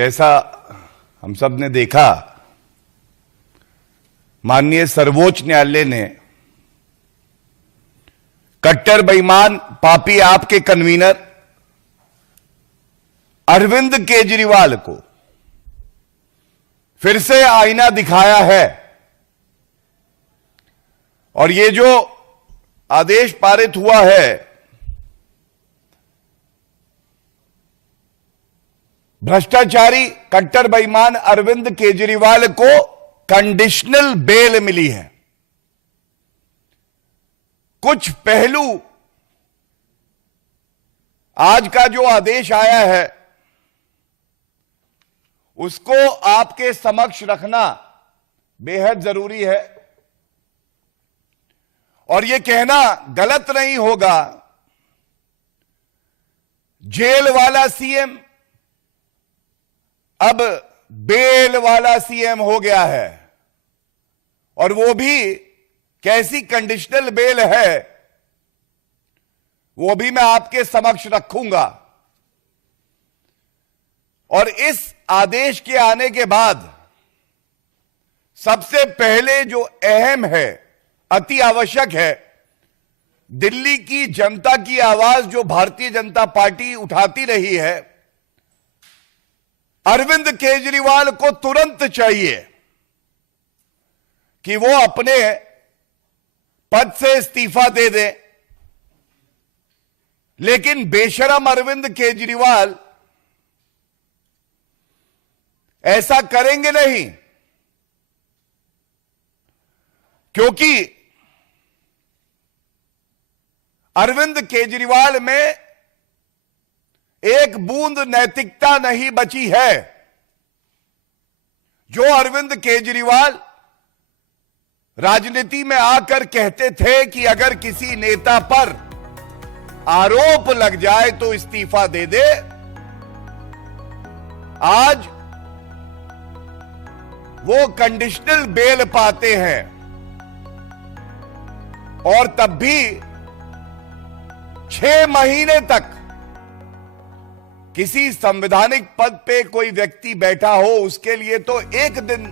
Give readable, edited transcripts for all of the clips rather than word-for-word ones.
जैसा हम सब ने देखा, माननीय सर्वोच्च न्यायालय ने कट्टर बेईमान पापी आपके कन्वीनर अरविंद केजरीवाल को फिर से आईना दिखाया है और ये जो आदेश पारित हुआ है, भ्रष्टाचारी कट्टर बेईमान अरविंद केजरीवाल को कंडीशनल बेल मिली है। कुछ पहलू आज का जो आदेश आया है उसको आपके समक्ष रखना बेहद जरूरी है और यह कहना गलत नहीं होगा, जेल वाला सीएम अब बेल वाला सीएम हो गया है और वो भी कैसी कंडीशनल बेल है वो भी मैं आपके समक्ष रखूंगा। और इस आदेश के आने के बाद सबसे पहले जो अहम है, अति आवश्यक है, दिल्ली की जनता की आवाज जो भारतीय जनता पार्टी उठाती रही है, अरविंद केजरीवाल को तुरंत चाहिए कि वो अपने पद से इस्तीफा दे दे। लेकिन बेशरम अरविंद केजरीवाल ऐसा करेंगे नहीं, क्योंकि अरविंद केजरीवाल में एक बूंद नैतिकता नहीं बची है। जो अरविंद केजरीवाल राजनीति में आकर कहते थे कि अगर किसी नेता पर आरोप लग जाए तो इस्तीफा दे दे, आज वो कंडीशनल बेल पाते हैं और तब भी 6 महीने तक किसी संवैधानिक पद पे कोई व्यक्ति बैठा हो, उसके लिए तो एक दिन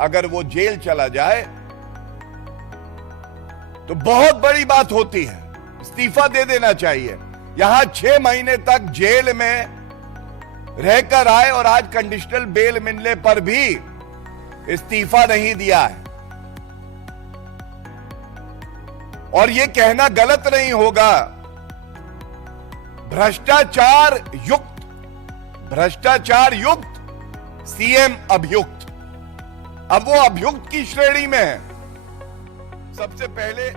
अगर वो जेल चला जाए तो बहुत बड़ी बात होती है, इस्तीफा दे देना चाहिए। यहां 6 महीने तक जेल में रहकर आए और आज कंडीशनल बेल मिलने पर भी इस्तीफा नहीं दिया है। और यह कहना गलत नहीं होगा, भ्रष्टाचार युक्त सीएम अभियुक्त, अब वो अभियुक्त की श्रेणी में है। सबसे पहले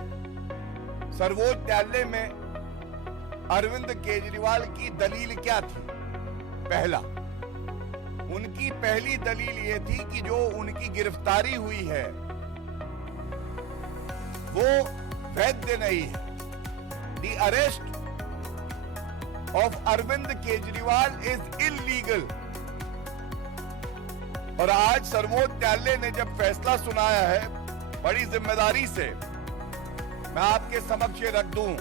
सर्वोच्च न्यायालय में अरविंद केजरीवाल की दलील क्या थी? पहला, उनकी पहली दलील यह थी कि जो उनकी गिरफ्तारी हुई है वो वैध नहीं है। The arrest of Arvind Kejriwal is illegal. और आज सर्वोच्च न्यायालय ने जब फैसला सुनाया है, बड़ी जिम्मेदारी से मैं आपके समक्ष रख दूं,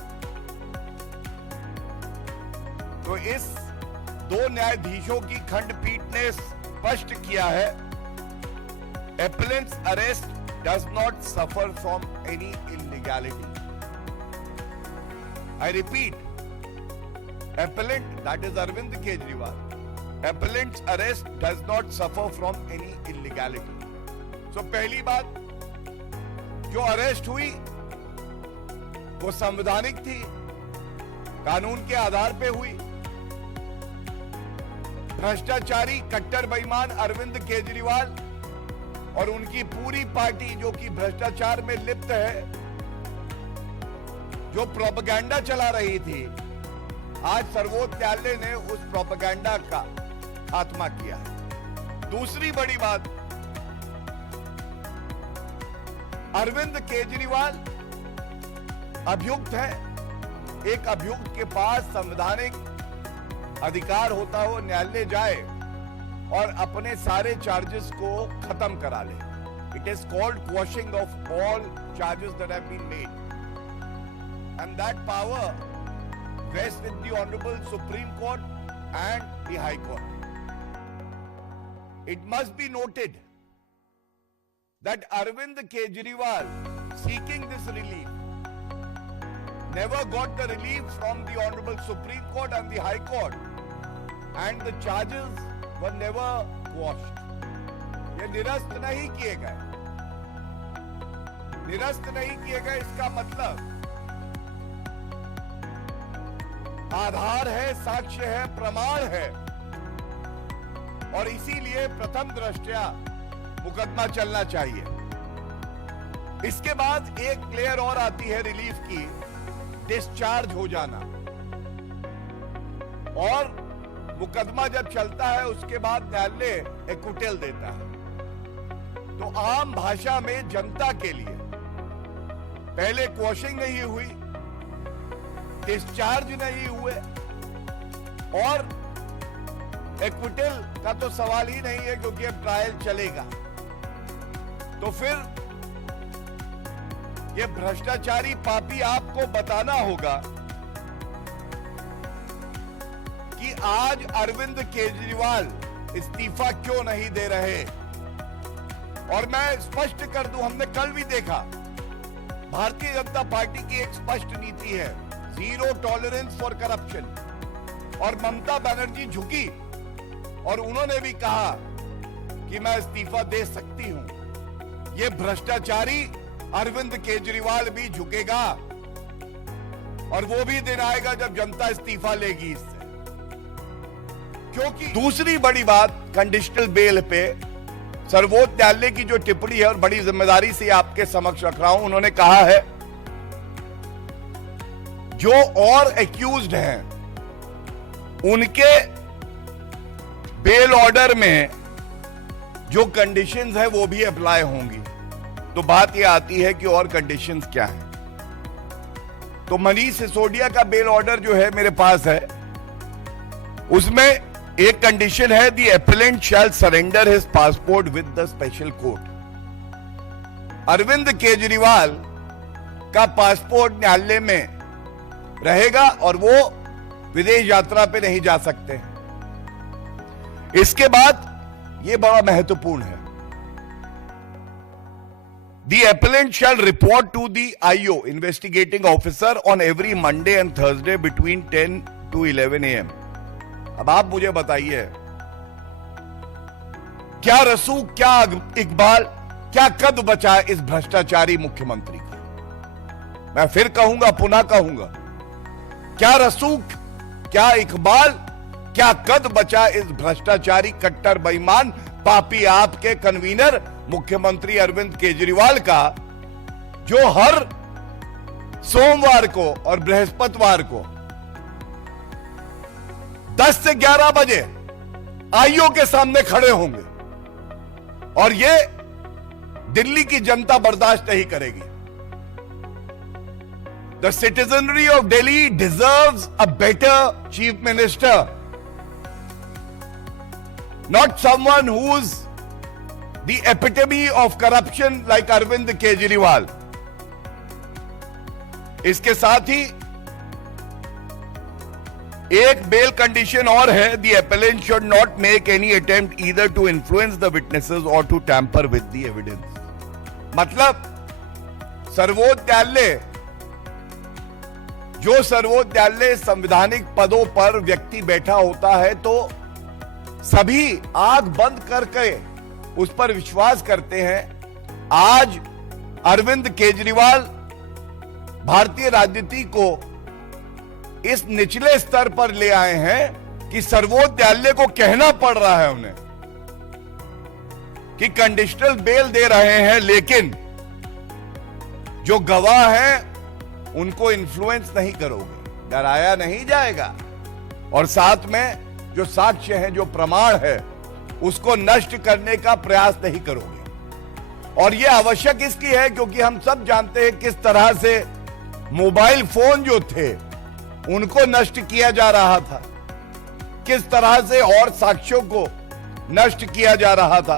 तो इस 2 न्यायाधीशों की खंडपीठ ने स्पष्ट किया है, appellant's arrest does not suffer from any illegality. I repeat, appellant, that is Arvind Kejriwal, appellant's arrest does not suffer from any illegality. So पहली बात, जो अरेस्ट हुई वो संवैधानिक थी, कानून के आधार पे हुई। भ्रष्टाचारी कट्टर बेईमान अरविंद केजरीवाल और उनकी पूरी पार्टी जो कि भ्रष्टाचार में लिप्त है, जो प्रोपेगेंडा चला रही थी, आज सर्वोच्च न्यायालय ने उस प्रोपेगेंडा का खात्मा किया। दूसरी बड़ी बात, अरविंद केजरीवाल अभियुक्त है। एक अभियुक्त के पास संवैधानिक अधिकार होता हो न्यायालय जाए और अपने सारे चार्जेस को खत्म करा ले। It is called quashing of all charges that have been made and that power vest with the honourable Supreme Court and the High Court. It must be noted that Arvind Kejriwal, seeking this relief, never got the relief from the Honorable Supreme Court and the High Court, and the charges were never quashed. ये निरस्त नहीं किए गए। निरस्त नहीं किए गए इसका मतलब आधार है, साक्ष्य है, प्रमाण है, और इसीलिए प्रथम दृष्टया मुकदमा चलना चाहिए। इसके बाद एक लेयर और आती है रिलीफ की, डिस्चार्ज हो जाना। और मुकदमा जब चलता है उसके बाद न्यायालय एक्विटल देता है। तो आम भाषा में जनता के लिए पहले क्वॉशिंग नहीं हुई, डिस्चार्ज नहीं हुए, और एक्विटल का तो सवाल ही नहीं है क्योंकि अब ट्रायल चलेगा। तो फिर ये भ्रष्टाचारी पापी आपको बताना होगा कि आज अरविंद केजरीवाल इस्तीफा क्यों नहीं दे रहे। और मैं स्पष्ट कर दूं, हमने कल भी देखा भारतीय जनता पार्टी की एक स्पष्ट नीति है, जीरो टॉलरेंस फॉर करप्शन। और ममता बनर्जी झुकी और उन्होंने भी कहा कि मैं इस्तीफा दे सकती हूं। ये भ्रष्टाचारी अरविंद केजरीवाल भी झुकेगा, और वो भी दिन आएगा जब जनता इस्तीफा लेगी इससे। क्योंकि दूसरी बड़ी बात, कंडीशनल बेल पे सर्वोच्च न्यायालय की जो टिप्पणी है, और बड़ी जिम्मेदारी से आपके समक्ष रख रहा हूं, उन्होंने कहा है जो और एक्यूज्ड हैं उनके बेल ऑर्डर में जो कंडीशंस है वो भी अप्लाई होंगी। तो बात ये आती है कि और कंडीशंस क्या है। तो मनीष सिसोदिया का बेल ऑर्डर जो है मेरे पास है, उसमें एक कंडीशन है, the appellant shall surrender his passport with the special court. Arvind Kejriwal का पासपोर्ट न्यायालय में रहेगा और वो विदेश यात्रा पे नहीं जा सकते। इसके बाद ये बड़ा महत्वपूर्ण है, The appellant shall report to the IO, investigating officer, on every Monday and Thursday between 10 to 11 AM. अब आप मुझे बताइए, क्या रसूख, क्या इकबाल, क्या कद बचा इस भ्रष्टाचारी मुख्यमंत्री का। मैं फिर कहूंगा, पुनः कहूंगा, क्या रसूख, क्या इकबाल, क्या कद बचा इस भ्रष्टाचारी कट्टर बेईमान पापी आपके कन्वीनर मुख्यमंत्री अरविंद केजरीवाल का, जो हर सोमवार को और बृहस्पतिवार को 10 से 11 बजे आईओ के सामने खड़े होंगे, और ये दिल्ली की जनता बर्दाश्त नहीं करेगी। The citizenry of Delhi deserves a better chief minister, not someone who's the epitome of corruption like Arvind Kejriwal. इसके साथ ही एक बेल कंडीशन और है, the appellant should not make any attempt either to influence the witnesses or to tamper with the evidence. मतलब सर्वोच्च न्यायालय, जो सर्वोच्च न्यायालय संवैधानिक पदों पर व्यक्ति बैठा होता है तो सभी आंख बंद करके उस पर विश्वास करते हैं। आज अरविंद केजरीवाल भारतीय राजनीति को इस निचले स्तर पर ले आए हैं कि सर्वोच्च न्यायालय को कहना पड़ रहा है उन्हें कि कंडीशनल बेल दे रहे हैं, लेकिन जो गवाह हैं उनको इन्फ्लुएंस नहीं करोगे, डराया नहीं जाएगा, और साथ में जो साक्ष्य है, जो प्रमाण है, उसको नष्ट करने का प्रयास नहीं करोगे। और यह आवश्यक इसलिए है क्योंकि हम सब जानते हैं किस तरह से मोबाइल फोन जो थे उनको नष्ट किया जा रहा था, किस तरह से और साक्ष्यों को नष्ट किया जा रहा था।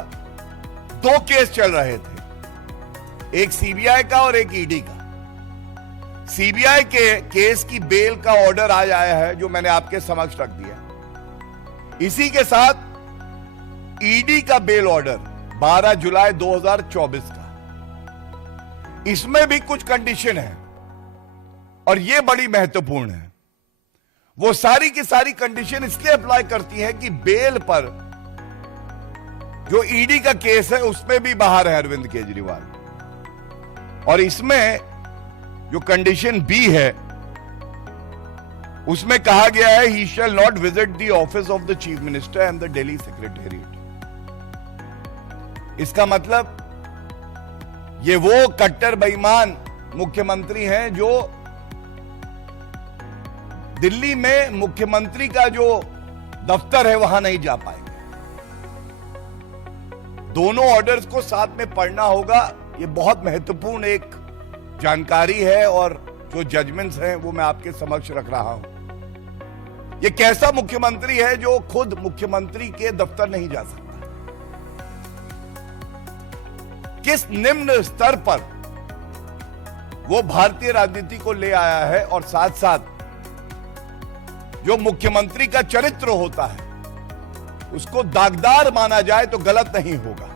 2 केस चल रहे थे, एक सीबीआई का और एक ईडी का। सीबीआई के केस की बेल का ऑर्डर आज आया है, जो मैंने आपके समक्ष रख दिया। इसी के साथ ईडी का बेल ऑर्डर 12 जुलाई 2024 का, इसमें भी कुछ कंडीशन है और यह बड़ी महत्वपूर्ण है। वो सारी की सारी कंडीशन इसलिए अप्लाई करती है कि बेल पर जो ईडी का केस है उसमें भी बाहर है अरविंद केजरीवाल, और इसमें जो कंडीशन बी है उसमें कहा गया है he shall not visit the office of the chief minister and the Delhi secretariat. इसका मतलब ये वो कट्टर बेईमान मुख्यमंत्री हैं जो दिल्ली में मुख्यमंत्री का जो दफ्तर है वहां नहीं जा पाएंगे। दोनों ऑर्डर्स को साथ में पढ़ना होगा। ये बहुत महत्वपूर्ण एक जानकारी है और जो जजमेंट्स हैं वो मैं आपके समक्ष रख रहा हूं। ये कैसा मुख्यमंत्री है जो खुद मुख्यमंत्री के दफ्तर नहीं जा सकता? किस निम्न स्तर पर वो भारतीय राजनीति को ले आया है, और साथ साथ जो मुख्यमंत्री का चरित्र होता है उसको दागदार माना जाए तो गलत नहीं होगा।